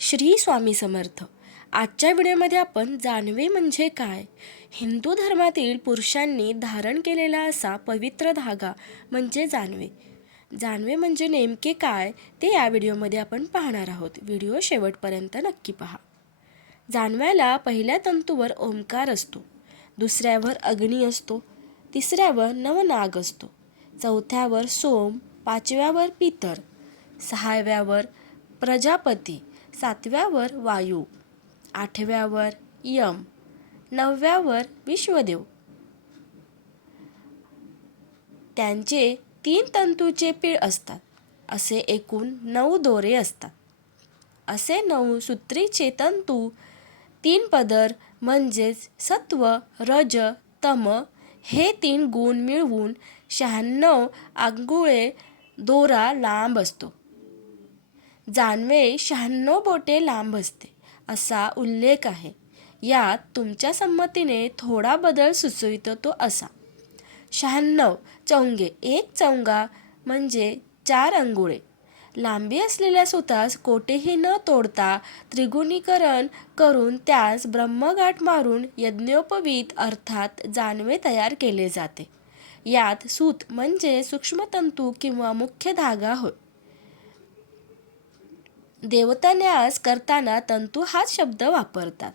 श्री स्वामी समर्थ. आजच्या व्हिडिओमध्ये आपण जानवे म्हणजे काय, हिंदू धर्मातील पुरुषांनी धारण केलेला असा पवित्र धागा म्हणजे जानवे. जानवे म्हणजे नेमके काय ते या व्हिडिओमध्ये आपण पाहणार आहोत. व्हिडिओ शेवटपर्यंत नक्की पहा. जानव्याला पहिल्या तंतूवर ओंकार असतो, दुसऱ्यावर अग्नी असतो, तिसऱ्यावर नवनाग असतो, चौथ्यावर सोम, पाचव्यावर पितर, सहाव्यावर प्रजापती, सातव्यावर वायू, आठव्यावर यम, नवव्यावर विश्वदेव. त्यांचे 3 तंतूचे पीळ असतात. असे एकूण 9 दोरे असतात. असे 9 सूत्रीचे तंतू 3 पदर म्हणजेच सत्व, रज, तम हे 3 गुण मिळवून 96 अंगुळे दोरा लांब असतो. जानवे 96 बोटे लांब असते असा उल्लेख आहे. यात तुमच्या संमतीने थोडा बदल सुचवितो तो असा: 96 चौंगे, एक चौंगा म्हणजे 4 अंगुळे. लांबी असलेल्या सुतास कोठेही न तोडता त्रिगुणीकरण करून त्यास ब्रह्मगाठ मारून यज्ञोपवीत अर्थात जानवे तयार केले जाते. यात सूत म्हणजे सूक्ष्मतंतू किंवा मुख्य धागा होय. देवतान्यास करताना तंतू हाच शब्द वापरतात.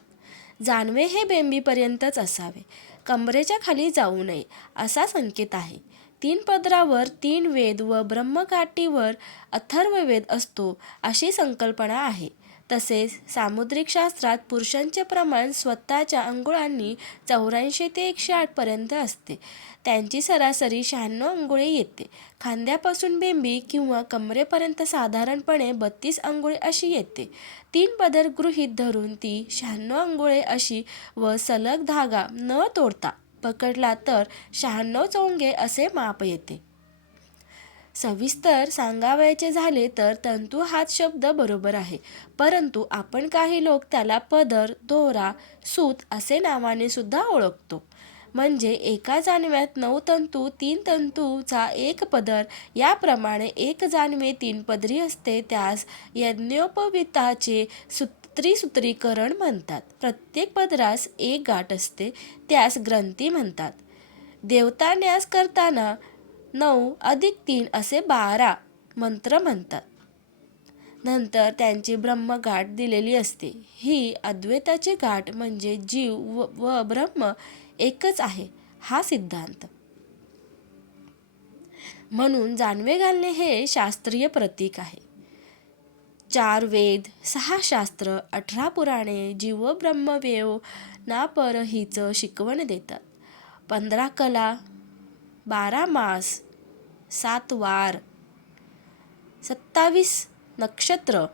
जानवे हे बेंबीपर्यंतच असावे, कमरेच्या खाली जाऊ नये असा संकेत आहे. 3 पदरावर 3 वेद व ब्रह्मगाठीवर अथर्ववेद असतो अशी संकल्पना आहे. तसेच सामुद्रिक शास्त्रात पुरुषांचे प्रमाण स्वतःच्या अंगुळांनी 84 ते 108 पर्यंत असते. त्यांची सरासरी 96 अंगुळे येते. खांद्यापासून बेंबी किंवा कमरेपर्यंत साधारणपणे 32 अंगुळे अशी येते. 3 पदर गृहीत धरून ती 96 अंगुळे अशी व सलग धागा न तोडता पकडला तर 96 चौंगे असे माप येते. सविस्तर सांगावयाचे झाले तर तंतू हाच शब्द बरोबर आहे, परंतु आपण काही लोक त्याला पदर, दोरा, सूत असे नावाने सुद्धा ओळखतो. म्हणजे एका जानव्यात 9 तंतू, 3 तंतूचा एक पदर याप्रमाणे एक जानवे 3 पदरी असते. त्यास यज्ञोपवीताचे त्रिसूत्रीकरण म्हणतात. प्रत्येक पदरास एक गाठ असते, त्यास ग्रंथी म्हणतात. देवतान्यास करताना 9 अधिक 3 असे 12 मंत्र म्हणतात. नंतर त्यांची ब्रह्मगाठ दिलेली असते. ही अद्वैताची गाठ म्हणजे जीव व ब्रह्म एकच आहे हा सिद्धांत. म्हणून जानवे घालणे हे शास्त्रीय प्रतीक आहे. 4 वेद, 6 शास्त्र, 18 पुराणे जीव ब्रह्मवेव नापर हीच शिकवण देतात. 15 कला, 12 मास, 7 वार, 27 नक्षत्र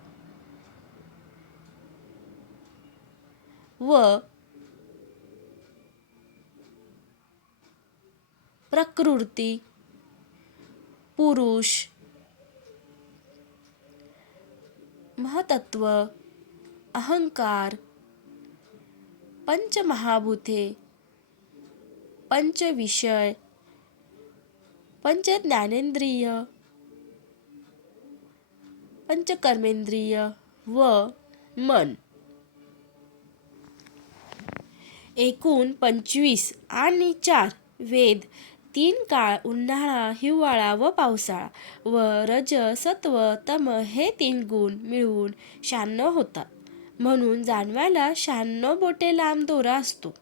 व प्रकृती, पुरुष, महतत्व, अहंकार, पंचमहाभूते, पंचविषय, पंचज्ञानेंद्रिय, पंचकर्मेंद्रिय व मन. एकूण 25 आणि 4 वेद, 3 काळ उन्हाळा, हिवाळा व पावसाळा व रज, सत्व, तम हे 3 गुण मिळवून 96 होतात. म्हणून जानव्याला 96 बोटे लांब दोरा असतो.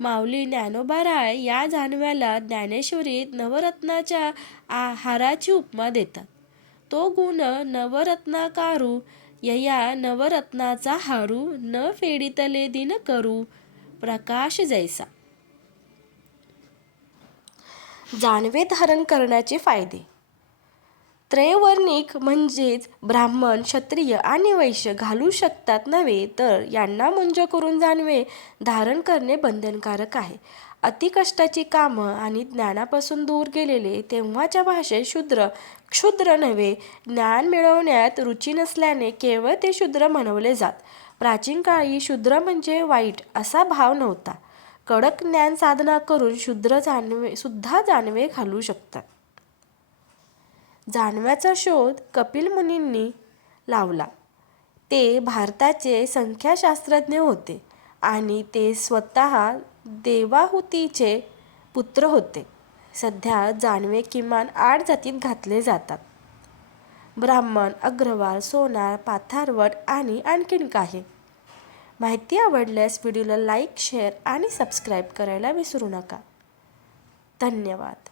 माऊली ज्ञानोबाराय या जानव्याला ज्ञानेश्वरीत नवरत्नाच्या हाराची उपमा देतात. तो गुण नवरत्नाकारू यया नवरत्नाचा हारू न फेडितले दिन करू प्रकाश जैसा. जानवे धारण करण्याचे फायदे. त्रैवर्णिक म्हणजेच ब्राह्मण, क्षत्रिय आणि वैश्य घालू शकतात नव्हे तर यांना मुंज करून जानवे धारण करणे बंधनकारक आहे. अतिकष्टाची कामं आणि ज्ञानापासून दूर गेलेले तेव्हाच्या भाषेत शूद्र क्षुद्र नव्हे. ज्ञान मिळवण्यात रुची नसल्याने केवळ ते शूद्र म्हणवले जात. प्राचीन काळी शूद्र म्हणजे वाईट असा भाव नव्हता. कडक ज्ञान साधना करून शूद्र सुद्धा जानवे घालू शकतात. जानव्याचा शोध कपिल मुनींनी लावला. ते भारताचे संख्याशास्त्रज्ञ होते आणि ते स्वतः देवाहुतीचे पुत्र होते. सध्या जानवे किमान 8 जातीत घातले जातात: ब्राह्मण, अग्रवाल, सोनार, पाथारवट आणि आणखीन काही. माहिती आवडल्यास व्हिडिओला लाईक, शेअर आणि सबस्क्राईब करायला विसरू नका. धन्यवाद.